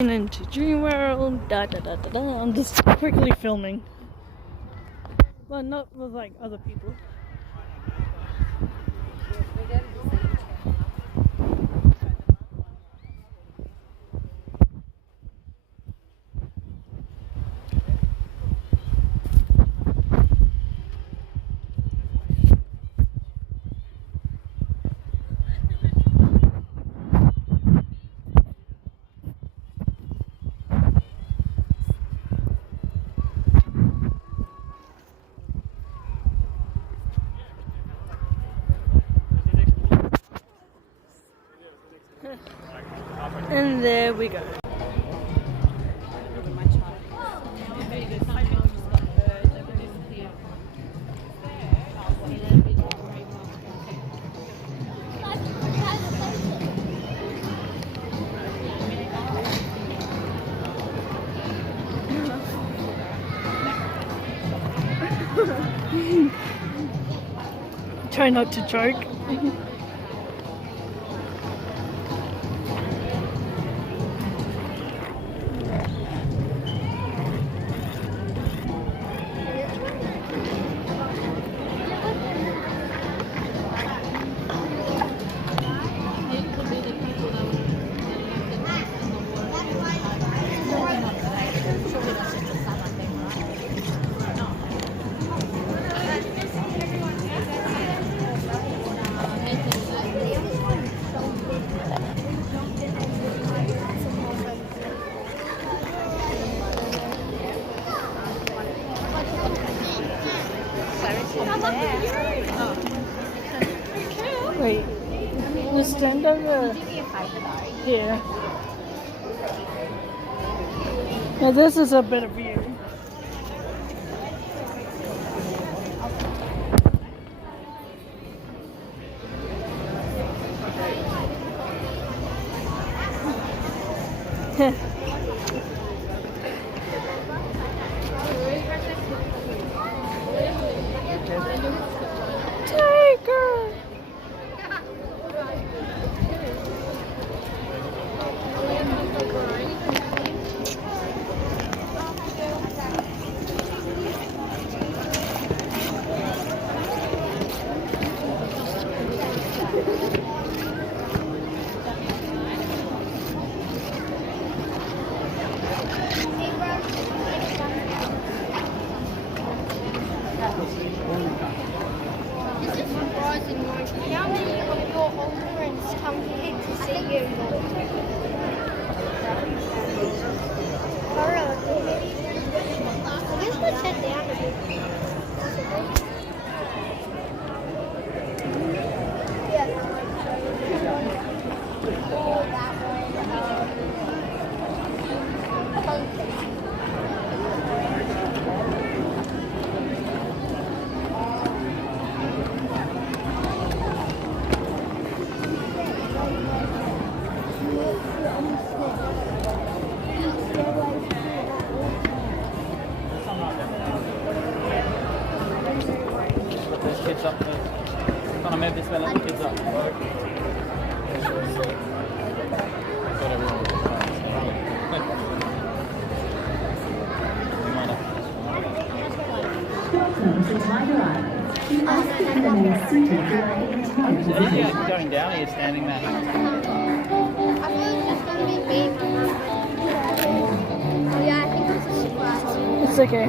Into dreamworld, I'm just quickly filming. Well, not with like other people. And there we go. Try not to choke. Wait, we'll stand over here. Now this is a better view. Tiger! How many of your old friends come here to see you? I guess we'll sit down a bit. Kids up first. Kan de med bli spela med kids up? Got everyone. Are you going down or are you standing there? I thought it was just going to be me. Yeah, I think it's a surprise. It's okay.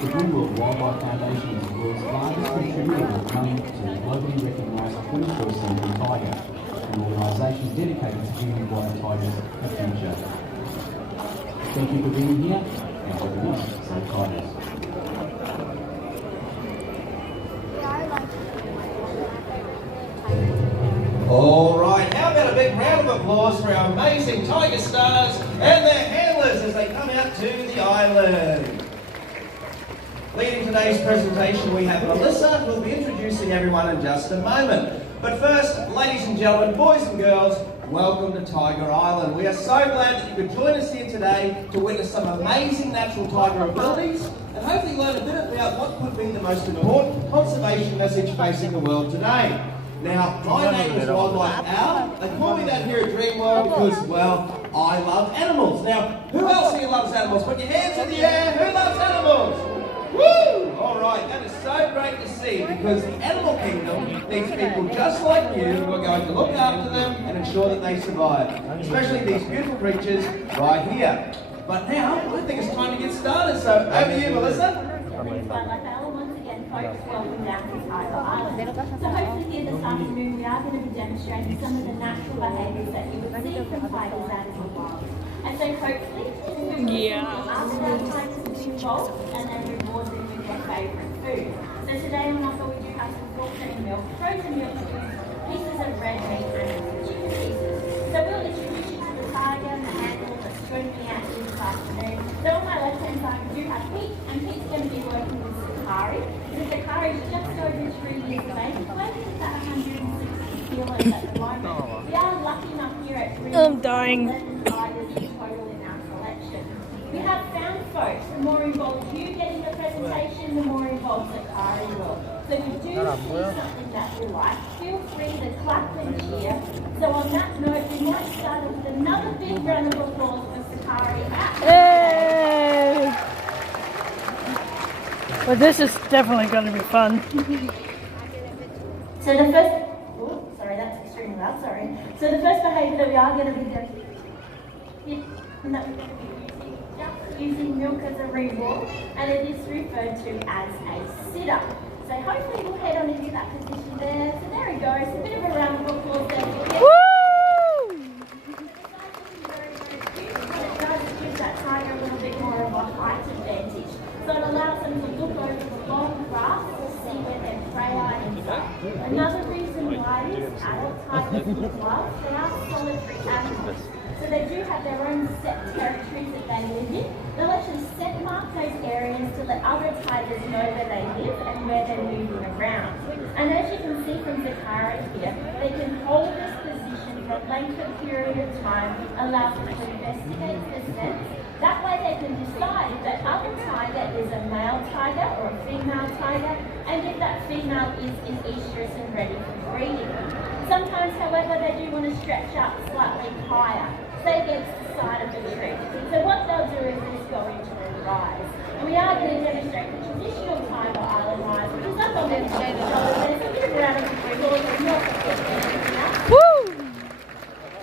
The dreamworld Wildlife Foundation is the world's largest contributor of money to the globally recognised 21st century tiger, an organisation dedicated to giving wild tigers a future. Thank you for being here, and everyone, save tigers. All right, how about a big round of applause for our amazing tiger stars and their handlers as they come out to the island. Leading today's presentation, we have Melissa, who will be introducing everyone in just a moment. But first, ladies and gentlemen, boys and girls, welcome to Tiger Island. We are so glad that you could join us here today to witness some amazing natural tiger abilities and hopefully learn a bit about what could be the most important conservation message facing the world today. Now, my name is Wildlife Al. They call me that here at Dreamworld because, well, I love animals. Now, who else here loves animals? Put your hands in the air. Who loves animals? Woo! Alright, that is so great to see because the animal kingdom needs people just like you who are going to look after them and ensure that they survive. Especially these beautiful creatures right here. But now, I think it's time to get started, so over to you, Melissa. Once again, folks, welcome down to Tiger Island. So hopefully here this afternoon we are going to be demonstrating some of the natural behaviours that you would see from tigers out in the wild. And so hopefully, after our tigers will be involved and then reward them with their favourite food. So today on offer we do have some full cream milk, frozen milk juice, pieces of red meat and chicken pieces. So we'll introduce you to the tiger and the animal that's joining me out here this afternoon. So on my left hand side we do have Pete, and Pete's going to be working with Sakari. So Sakari is just over 3 years of age, weighing about 160 kilos at the moment. We are lucky enough here at I'm dying. 11 tigers in total in our collection. We have found folks, the more involved you get in the presentation, the more involved Sakari will. So if you do see something that you like, feel free to clap and cheer. So on that note, we might start with another big round of applause for Sakari. Yay! Well, this is definitely going to be fun. So the first, oh, sorry, that's extremely loud, sorry. So the first behaviour that we are going to be doing, that we're going to be using milk as a reward, and it is referred to as a sit-up. So hopefully we'll head on into that position there. So there we go, so a bit of a round of applause there for you. Woo! It does give that tiger a little bit more of a height advantage. So it allows them to look over the long grass to see where their prey items are. Another reason why is adult tigers as well, they are solitary animals. So they do have their own set territories that they live in. They'll actually set mark those areas to let other tigers know where they live and where they're moving around. And as you can see from Sakari here, they can hold this position for a lengthy period of time, allow them to investigate the scent. That way they can decide if that other tiger is a male tiger or a female tiger, and if that female is estrus and ready for breeding. Sometimes, however, they do want to stretch up slightly higher, say against the side of the tree. So what they'll do is just go into a rise. And we are going to demonstrate the traditional Tiger Island rise, which is up on their shoulders. There's a bit of round of applause and not Woo!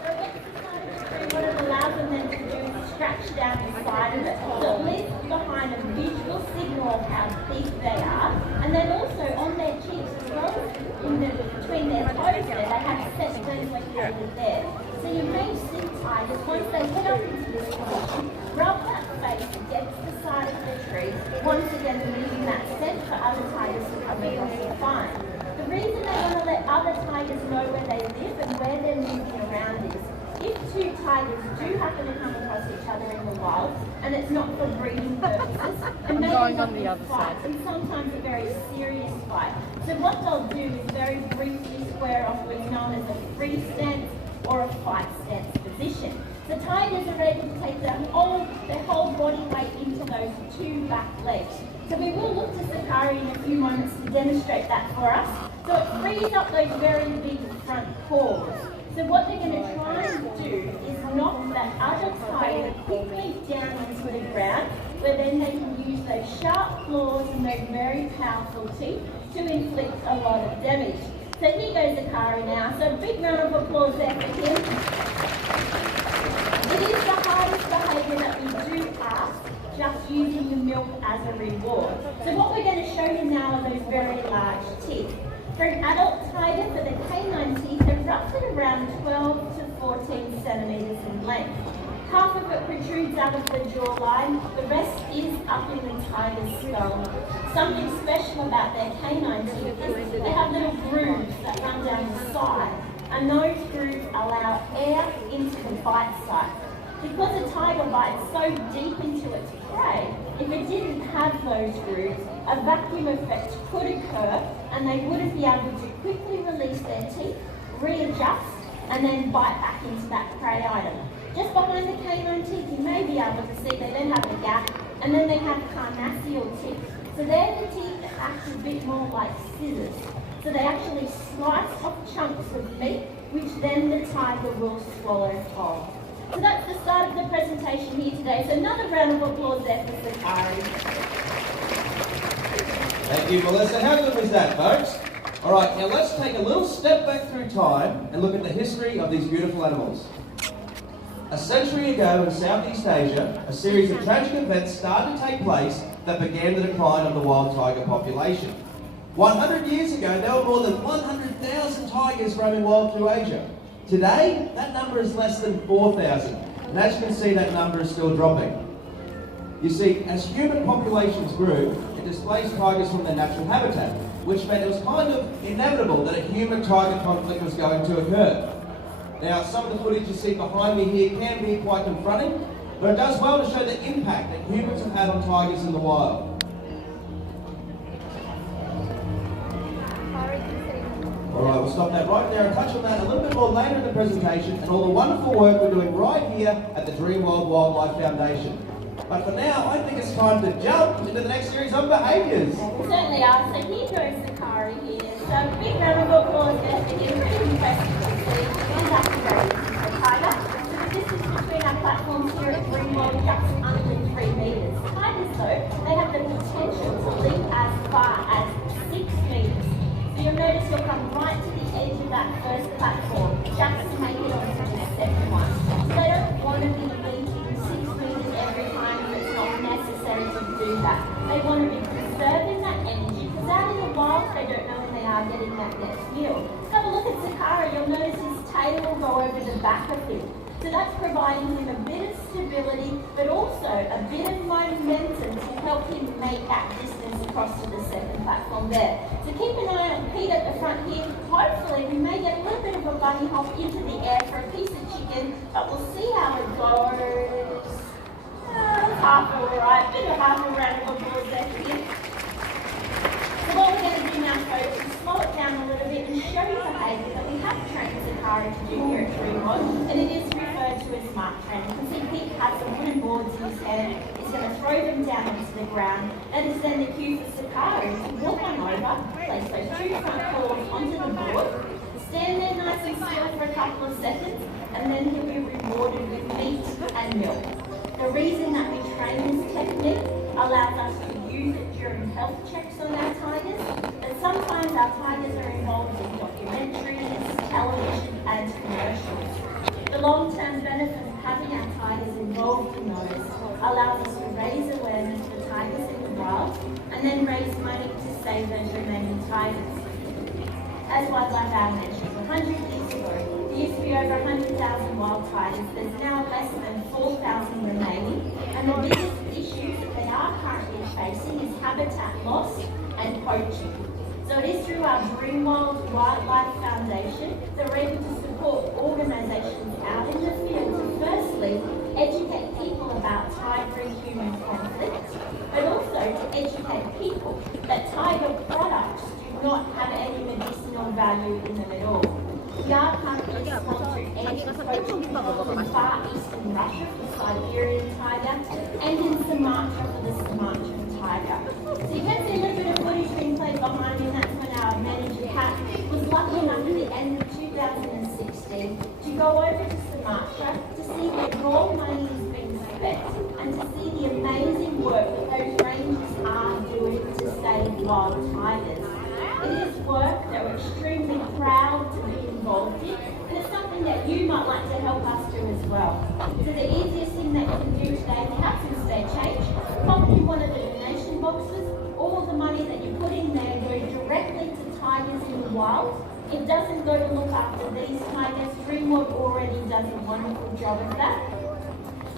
so against the side of the tree, what it allows them then to do is scratch down the side of it. So it leaves behind a visual signal of how big they are. And then also on their cheeks as well, between their toes there, they have set things located there. So you may see tigers, once they head up into this position, rub that face against the side of the tree, once again leaving that scent for other tigers to come across and find. The reason they want to let other tigers know where they live and where they're moving around is, if two tigers do happen to come across each other in the wild, and it's not for breeding purposes, and they end up in fights, and sometimes a very serious fight. So what they'll do is very briefly square off what's known as a free stance or a fight stance position. The tigers are able to take their whole body weight into those two back legs. So we will look to Sakari in a few moments to demonstrate that for us. So it frees up those very big front paws. So what they're going to try and do is knock that other tiger quickly down into the ground, where then they can use those sharp claws and those very powerful teeth to inflict a lot of damage. So here goes Sakari now. So a big round of applause there for him. It is the hardest behaviour that we do ask, just using the milk as a reward. So what we're going to show you now are those very large teeth. For an adult tiger, for the canine teeth, they're roughly around 12 to 14 centimetres in length. Half of it protrudes out of the jawline, the rest is up in the tiger's skull. Something special about their canine teeth is they have little grooves that run down the side, and those grooves allow air into the bite site. Because a tiger bites so deep into its prey, if it didn't have those grooves, a vacuum effect could occur and they wouldn't be able to quickly release their teeth, readjust, and then bite back into that prey item. Just behind the canine teeth, you may be able to see they then have a gap, and then they have carnassial teeth. So they're the teeth that act a bit more like scissors. So they actually slice off chunks of meat, which then the tiger will swallow whole. So that's the start of the presentation here today. So another round of applause there for Sakari. Thank you, Melissa. How good was that, folks? All right, now let's take a little step back through time and look at the history of these beautiful animals. A century ago in Southeast Asia, a series of tragic events started to take place that began the decline of the wild tiger population. 100 years ago, there were more than 100,000 tigers roaming wild through Asia. Today, that number is less than 4,000, and as you can see, that number is still dropping. You see, as human populations grew, it displaced tigers from their natural habitat, which meant it was kind of inevitable that a human-tiger conflict was going to occur. Now, some of the footage you see behind me here can be quite confronting, but it does well to show the impact that humans have had on tigers in the wild. Alright, we'll stop that right there and touch on that a little bit more later in the presentation and all the wonderful work we're doing right here at the Dreamworld Wildlife Foundation. But for now, I think it's time to jump into the next series on behaviours. Certainly are. So here goes Sakari here. So a big round of applause there for him. Pretty impressive to see. He's actually very easy for Tiger. So the distance between our platforms here at Dreamworld is just under 3 metres. Tigers though, they have the potential to leap as far as 6 metres. So you'll notice you'll come right to the edge of that first platform just to make it onto the second one. So they don't want to be leaping 6 metres every time. It's not necessary to do that. They want to be preserving that energy because out in the wild they don't know when they are getting that next meal. Have a look at Sakara. You'll notice his tail will go over the back of him. So that's providing him a bit of stability, but also a bit of momentum to help him make that distance across to the second platform there. So keep an eye on Pete at the front here. Hopefully we may get a little bit of a bunny hop into the air for a piece of chicken, but we'll see how it goes. Half alright, bit of half a round of applause there for you. So what we're going to do now, folks, is slow it down a little bit and show you behaviour that we have trained Sakari to do here at Dreamworld, and it is referred to as smart training. You can see Pete has some wooden boards in his hand. He's going to throw them down into the ground. That is then the cue for Sakari to walk on over, place those 2 front paws onto the board, stand there nice and still for a couple of seconds, and then he'll be rewarded with meat and milk. The reason that we train this technique allows us to use it during health checks on our tigers, but sometimes our tigers are involved in documentaries, television and commercials. The long-term benefit of having our tigers involved in those allows us to raise awareness for tigers in the wild and then raise money to save those remaining tigers. As Wildlife Hour mentioned, 100 years ago, there used to be over 100,000 wild tigers. There's now less than 4,000 remaining, and the biggest issues that they are currently facing is habitat loss and poaching. So it is through our Dreamworld Wildlife Foundation that we're able to support organisations out in the field to firstly educate people about tiger and human conflict, but also to educate people that tiger products do not have any medicinal value in them at all. We are currently sponsoring anti-poaching laws in Far Eastern Russia for the Siberian tiger and in Sumatra for the Sumatran tiger. So you can see a little bit of footage being played behind me, and that's when our manager Pat was lucky enough at the end of 2016 to go over to Sumatra to see where raw money is being spent and to see the amazing work that those rangers are doing to save wild tigers. It is work that we're extremely proud to be involved in, and it's something that you might like to help us do as well. So the easiest thing that you can do today, if you have some spare change, pop in one of the donation boxes. All the money that you put in there goes directly to tigers in the wild. It doesn't go to look after these tigers. Dreamworld already does a wonderful job of that.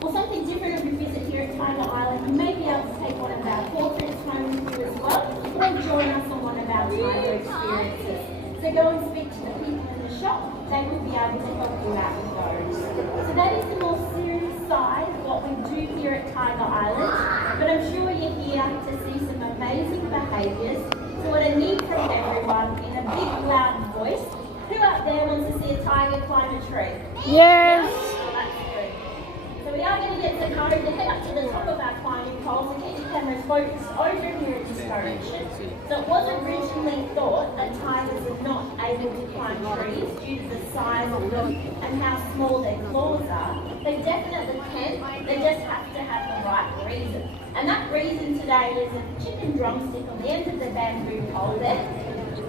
Or something different if you visit here at Tiger Island, you may be able to take one of our portraits home with you as well, or join us on one of our tiger experiences. So go and speak to the people in the shop, they will be able to help you out with those. So that is the more serious side of what we do here at Tiger Island, but I'm sure you're here to see some amazing behaviours. So what I need from everyone in a big loud voice, who out there wants to see a tiger climb a tree? Yes. Oh, that's good. So we are going to get Zakari to head up to the top of our climbing poles and keep your cameras focused over here in this direction. So it was originally thought that tigers are not able to climb trees due to the size of them and how small their claws are. They definitely can, they just have to have the right reason. And that reason today is a chicken drumstick on the end of the bamboo pole there.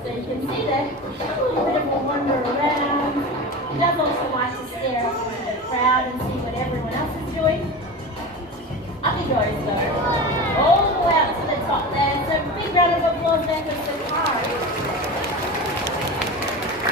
So you can see there, a little bit of a wander around. He does also like to stare up into the crowd and see what everyone else is doing. Up he goes though, all the way up to the top there. So big round of applause there for Sakari.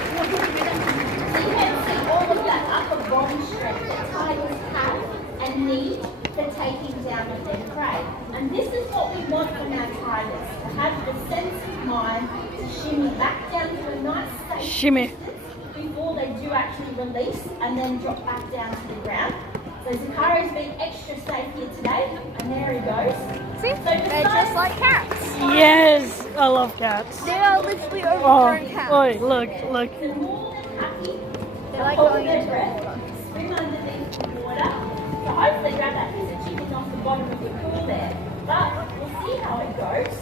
So you can see all of that upper body strength that tigers have and need for taking down with their prey. And this is what we want from our tigers, to have the sense of mind to shimmy back down to a nice safe Shimmy. distance before they do actually release and then drop back down to the ground. So Zakari's been extra safe here today, and there he goes. See? So They're just like cats. Yes. I love cats. They are literally Oh, overgrown cats. oi, look, look. they're more than happy They're to like hold going their into breath, swim underneath the water, so hopefully grab that piece of chicken off the bottom of the pool there. But we'll see how it goes.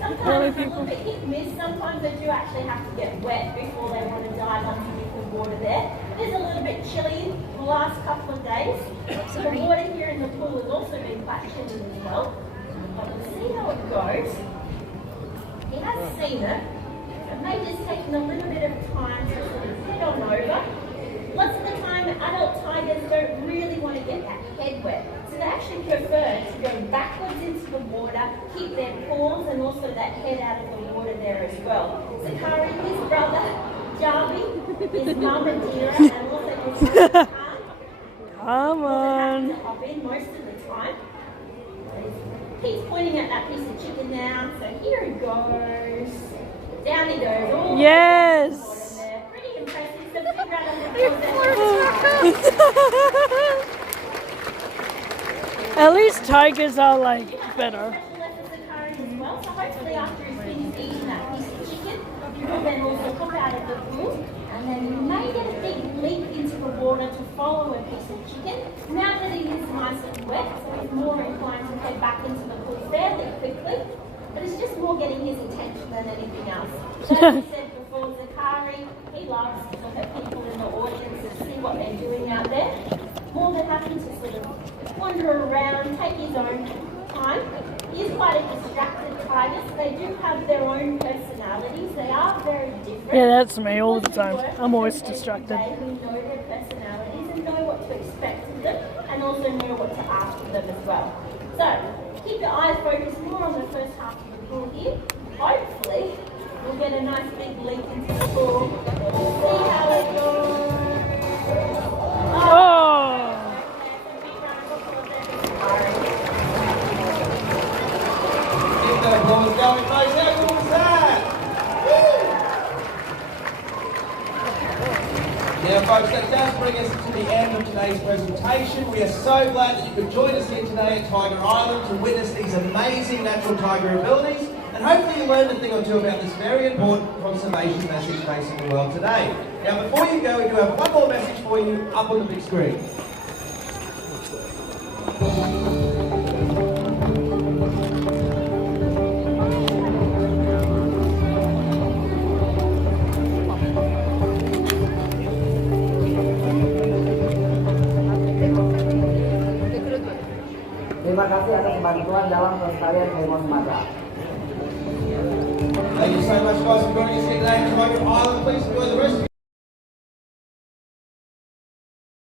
Sometimes it's a little bit hit and miss. Sometimes they do actually have to get wet before they want to dive underneath the water there. It is a little bit chilly the last couple of days. So the water here in the pool has also been quite chilly as well. But we'll see how it goes. He has seen it. It may just take him a little bit of time to sort of head on over. Lots of the time, adult tigers don't really want to get that head wet. So they actually prefer to go backwards into the water, keep their paws and also that head out of the water there as well. Zakari, his brother, Jarvi, his mum Adira, and also his son, Come on. to hop in most of the time. He's pointing at that piece of chicken now, so here he goes. Down he goes. All Yes. there. Pretty impressive. So big round of applause there. At least tigers are like better. As well. So hopefully after he's finished eating that piece of chicken, you will then also pop out of the pool and then you may get a big leap into the water to follow a piece of chicken. Now that he is nice and wet, so he's more inclined to head back into the pool fairly quickly. But it's just more getting his attention than anything else. So as I said before, Zakari, he loves to look at people in the audience and see what they're doing out there. More than happy to sort of wander around, take his own time. He is quite a distracted tiger, so they do have their own personalities. They are very different. Yeah, that's me all the time. I'm always distracted. Who know their personalities and know what to expect of them, and also know what to ask of them as well. So keep your eyes focused more on the first half of the pool here. Hopefully, we'll get a nice big leap into the pool. See how it goes. Oh. Keep that applause going, folks. How cool was that? Woo! Now, folks, that does bring us to the end of today's presentation. We are so glad that you could join us here today at Tiger Island to witness these amazing natural tiger abilities. And hopefully you learned a thing or two about this very important conservation message facing the world today. Now, before you go, we do have one more message for you up on the big screen. Terima kasih atas bantuan dalam pelestarian harimau Sumatera. Thank you so much, guys, for joining us here today at Tiger Island. Please enjoy the